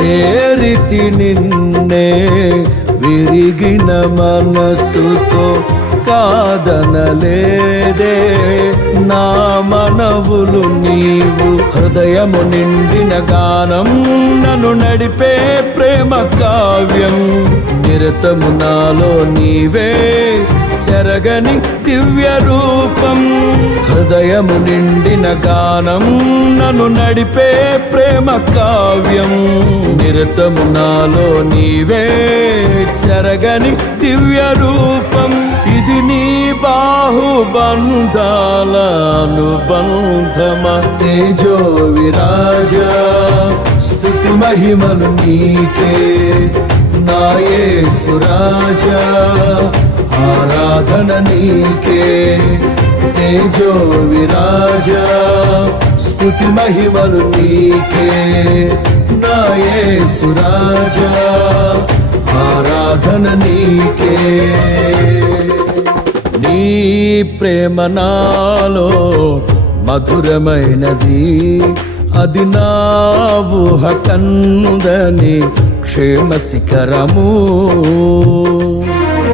చేరితి నిన్నే విరిగిన మనసుతో కాదనలేదే నా మనవులు నీవు. హృదయము నిండిన గానం నన్ను నడిపే ప్రేమ కావ్యం. నిరతము నాలో నీవే చెరగని దివ్య రూపం. హృదయము నిండిన గానం నన్ను నడిపే ప్రేమ కావ్యం. నిరతము నాలో నీవే చెరగని దివ్య రూపం. ఇది నీ బాహుబంధాల అనుబంధమ. తేజో విరాజా స్తుతి మహిమలు నీకే నా యేసు రాజా. ఆరాధన నీకే తేజో విరాజా స్తుతి మహిమలు నీకే నా యేసు రాజా. ఆరాధన నీకే. నీ ప్రేమ నాలో మధురమైనది, అది నా ఊహ కందని క్షేమ శిఖరము.